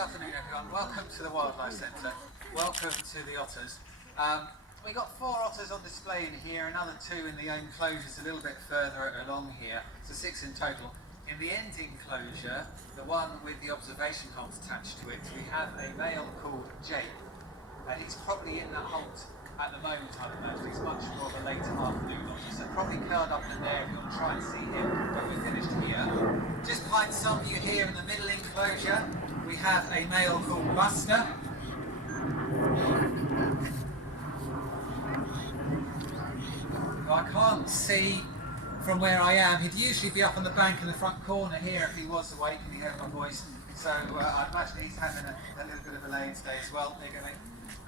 afternoon everyone, welcome to the Wildlife Centre, welcome to the otters. We got 4 otters on display in here, another 2 in the enclosures a little bit further along here, so 6 in total. In the end enclosure, the one with the observation holes attached to it, we have a male called Jake. He's probably in that holt at the moment, I'd imagine. He's much more of a later afternoon otter, so probably curled up in there if you want to try and see him when we're finished here. Just behind some of you here in the middle enclosure, we have a male called Buster. I can't see from where I am. He'd usually be up on the bank in the front corner here if he was awake and he heard my voice. So I'd imagine he's having a little bit of a lay today as well. There you go, mate.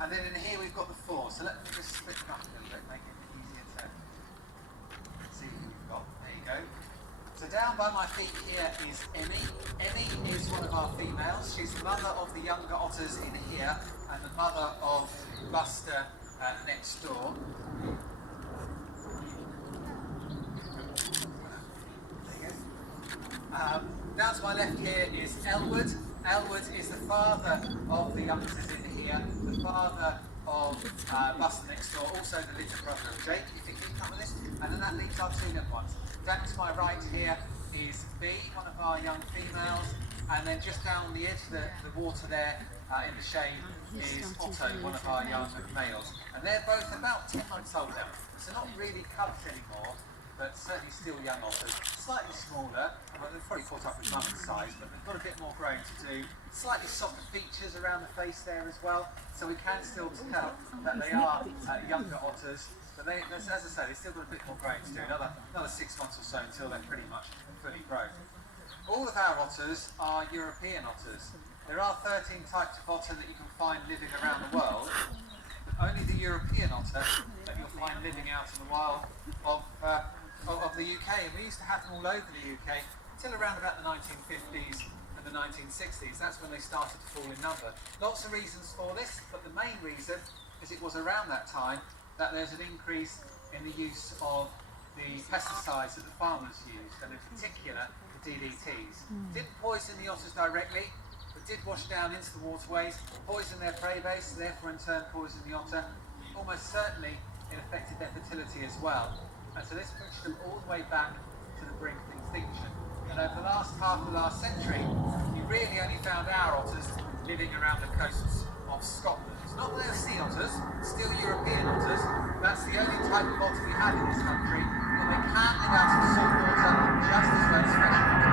And then in here we've got the 4. So let me just split them up a little bit, make it easier to see who we've got. There you go. So down by my feet here is Emmy. Emmy is one of our females. She's the mother of the younger otters in here and the mother of Buster next door. Down to my left here is Elwood. Elwood is the father of the youngsters in here, the father of Buster next door, also the little brother of Jake, if you can come with this. And then that leaves our 2 little ones. Down to my right here is B, one of our young females, and then just down on the edge of the water there in the shade is Otto, one of our young males. And they're both about 10 months old now, so not really cubs anymore, but certainly still young otters. Slightly smaller, well, they've probably caught up with mum's size, but they've got a bit more growing to do. Slightly softer features around the face there as well, so we can still tell that they are younger otters. But they, as I say, they've still got a bit more growing to do, another 6 months or so until they're pretty much fully grown. All of our otters are European otters. There are 13 types of otter that you can find living around the world. Only the European otter that you'll find living out in the wild of the UK, and we used to have them all over the UK until around about the 1950s and the 1960s. That's when they started to fall in number. Lots of reasons for this, but the main reason is it was around that time that there's an increase in the use of the pesticides that the farmers used, and in particular the DDTs. Didn't poison the otters directly, but did wash down into the waterways, poison their prey base, therefore in turn poison the otter. Almost certainly it affected their fertility as well. And so this pushed them all the way back to the brink of extinction. And over the last half of the last century, you really only found our otters living around the coasts of Scotland. It's not that they're sea otters, still European otters. That's the only type of otter we have in this country, but they can live out in salt water just as well as freshwater.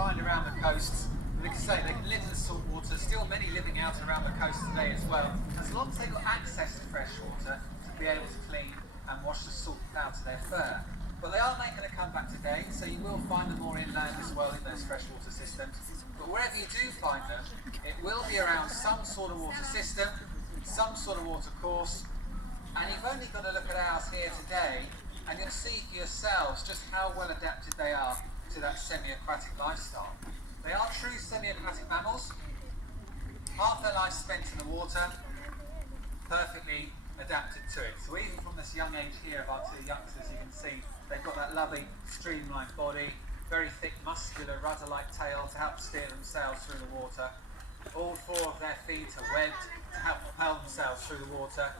Around the coasts, but like I say, they can live in salt water, still many living out around the coast today as well, as long as they've got access to fresh water to be able to clean and wash the salt out of their fur. But they are making a comeback today, so you will find them more inland as well in those freshwater systems. But wherever you do find them, it will be around some sort of water system, some sort of water course, and you've only got to look at ours here today and you'll see for yourselves just how well adapted they are to that semi-aquatic lifestyle. They are true semi-aquatic mammals. Half their life spent in the water, perfectly adapted to it. So even from this young age here of our 2 youngsters, you can see they've got that lovely streamlined body, very thick, muscular, rudder-like tail to help steer themselves through the water. All 4 of their feet are webbed to help propel themselves through the water.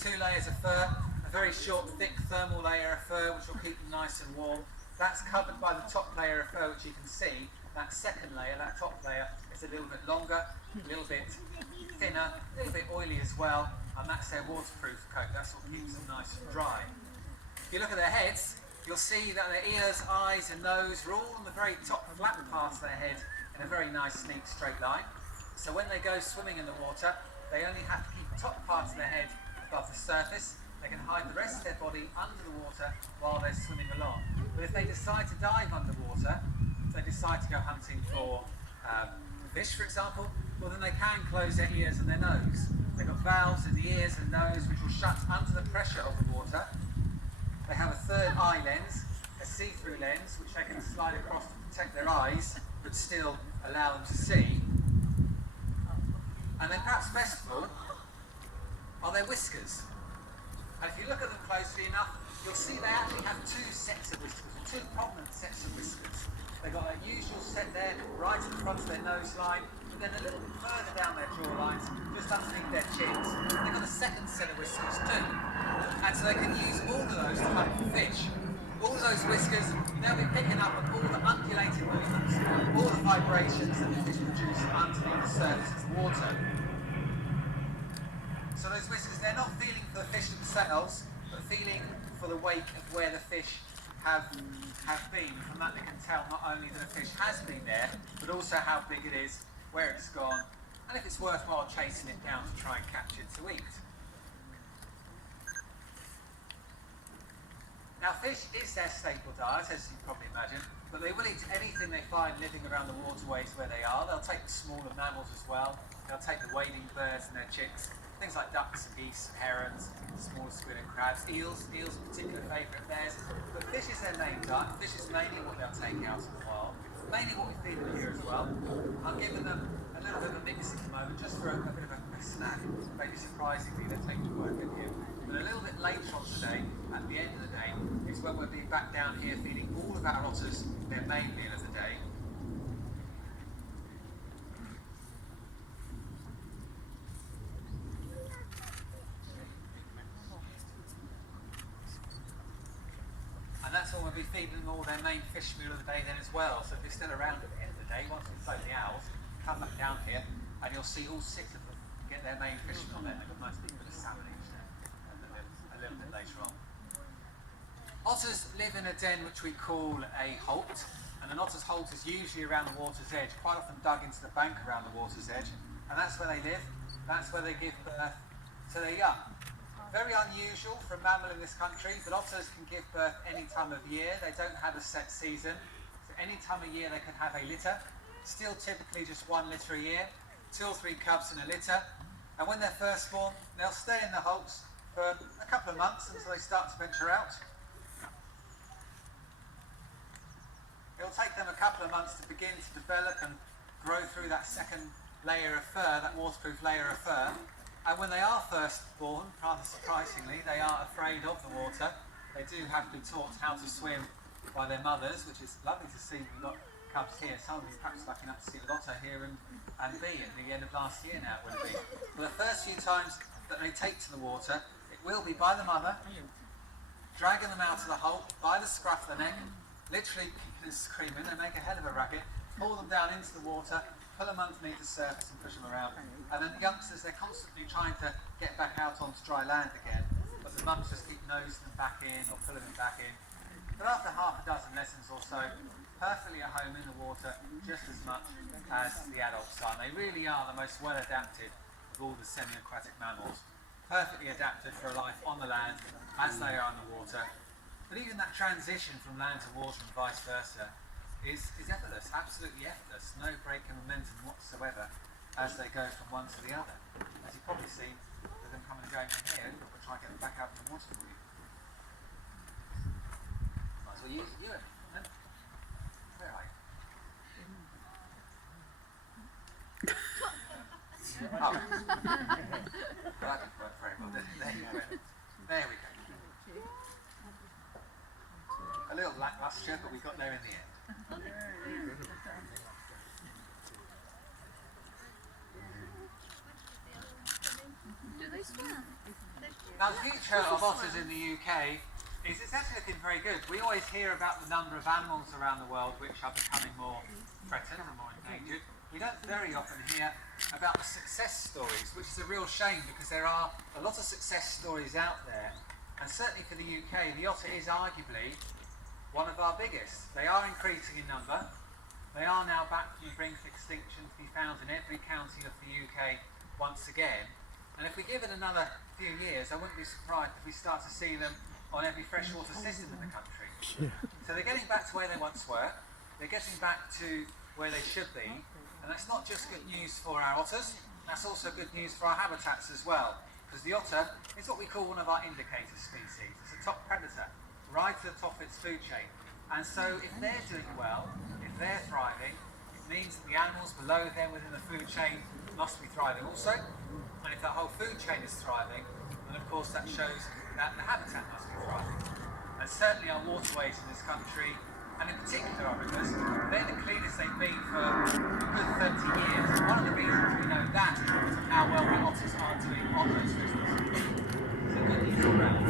2 layers of fur, a very short, thick thermal layer of fur which will keep them nice and warm. That's covered by the top layer of fur, which you can see. That second layer, that top layer, is a little bit longer, a little bit thinner, a little bit oily as well, and that's their waterproof coat. That's what keeps them nice and dry. If you look at their heads, you'll see that their ears, eyes and nose are all on the very top flat parts of their head in a very nice, neat, straight line. So when they go swimming in the water, they only have to keep the top part of their head above the surface. They can hide the rest of their body under the water while they're swimming along. But if they decide to dive underwater, if they decide to go hunting for fish, for example, well then they can close their ears and their nose. They've got valves in the ears and nose which will shut under the pressure of the water. They have a third eye lens, see-through lens which they can slide across to protect their eyes but still allow them to see. And then perhaps best of all are their whiskers. And if you look at them closely enough, you'll see they actually have two sets of whiskers, or two prominent sets of whiskers. They've got a usual set there right in front of their nose line, but then a little bit further down their jawlines, just underneath their chins. They've got a second set of whiskers too. And so they can use all of those to hunt for fish. All of those whiskers, they'll be picking up on all the undulating movements, all the vibrations that the fish produce underneath the surface of the water. So those whiskers, they're not feeling for the fish themselves, but feeling for the wake of where the fish have been. From that they can tell not only that a fish has been there, but also how big it is, where it's gone, and if it's worthwhile chasing it down to try and catch it to eat. Now fish is their staple diet, as you can probably imagine, but they will eat anything they find living around the waterways where they are. They'll take the smaller mammals as well. They'll take the wading birds and their chicks, things like ducks and geese and herons, small squid and crabs, eels a particular favourite of theirs. But fish is their main diet. Fish is mainly what they'll take out in the wild, mainly what we feed them here as well. I'm giving them a little bit of a mix at the moment, just for a bit of a snack. Maybe surprisingly, they're taking quite a bit here. But a little bit later on today, at the end of the day, is when we'll be back down here feeding all of our otters their main meal of the day. And that's when we'll be feeding them all their main fish meal of the day then as well. So if you're still around at the end of the day, once we close the owls, come back down here and you'll see all 6 of them get their main fish meal there. They've got a nice big bit of salmon each there, a little bit later on. Otters live in a den which we call a holt, and an otter's holt is usually around the water's edge, quite often dug into the bank around the water's edge, and that's where they live, that's where they give birth to their young. Very unusual for a mammal in this country, but otters can give birth any time of year. They don't have a set season, so any time of year they can have a litter, still typically just 1 litter a year, 2 or 3 cubs in a litter, and when they're first born, they'll stay in the holts for a couple of months until they start to venture out. It'll take them a couple of months to begin to develop and grow through that second layer of fur, that waterproof layer of fur. And when they are first born, rather surprisingly, they are afraid of the water. They do have to be taught how to swim by their mothers, which is lovely to see. We've got cubs here. Some of you perhaps lucky enough to see the otter here and B at the end of last year now, it would be. For the first few times that they take to the water, it will be by the mother, dragging them out of the hole by the scruff of the neck, literally kicking and screaming. They make a hell of a racket, pull them down into the water, pull them underneath the surface and push them around. And then the youngsters, they're constantly trying to get back out onto dry land again, but the mums just keep nosing them back in or pulling them back in. But after half a dozen lessons or so, perfectly at home in the water just as much as the adults are. And they really are the most well adapted of all the semi-aquatic mammals, perfectly adapted for a life on the land as they are in the water. But even that transition from land to water and vice versa is effortless, absolutely effortless, no break in momentum whatsoever as they go from one to the other. As you probably see with them coming and going from here, we'll try and get them back out in the water for you. Might as well use you. Where are you? Oh. Well, that didn't work very well, did it? There you go. There we go. A little lacklustre, but we got there in the end. Now the future of otters in the UK is it's actually looking very good. We always hear about the number of animals around the world which are becoming more threatened and more endangered. We don't very often hear about the success stories, which is a real shame because there are a lot of success stories out there, and certainly for the UK, the otter is arguably one of our biggest. They are increasing in number. They are now back from the brink of extinction, to be found in every county of the UK once again. And if we give it another few years, I wouldn't be surprised if we start to see them on every freshwater system in the country. So they're getting back to where they once were. They're getting back to where they should be. And that's not just good news for our otters, that's also good news for our habitats as well. Because the otter is what we call one of our indicator species. It's a top predator, right to the top of its food chain. And so if they're doing well, if they're thriving, it means that the animals below them within the food chain must be thriving also. And if that whole food chain is thriving, then of course that shows that the habitat must be thriving. And certainly our waterways in this country, and in particular our rivers, they're the cleanest they've been for a good 30 years. And one of the reasons we know that is because of how well the otters are doing on those rivers. So good news all round.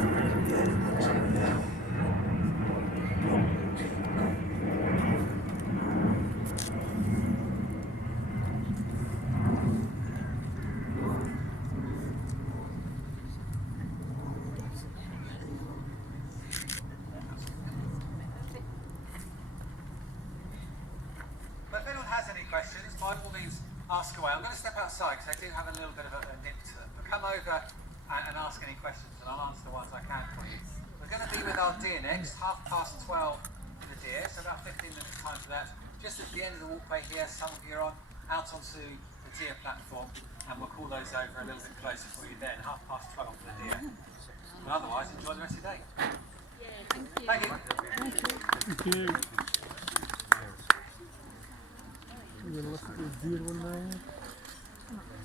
But if anyone has any questions, by all means ask away. I'm going to step outside because I do have a little bit of a nip to them. But come over and ask any questions and I'll answer the ones I can for you. We're going to be with our deer next, 12:30 for the deer, so about 15 minutes time for that. Just at the end of the walkway here, some of you are on, out onto the deer platform, and we'll call those over a little bit closer for you then, 12:30 for the deer. But otherwise, enjoy the rest of your day. Thank you. Thank you. We're going to look at the deer one now.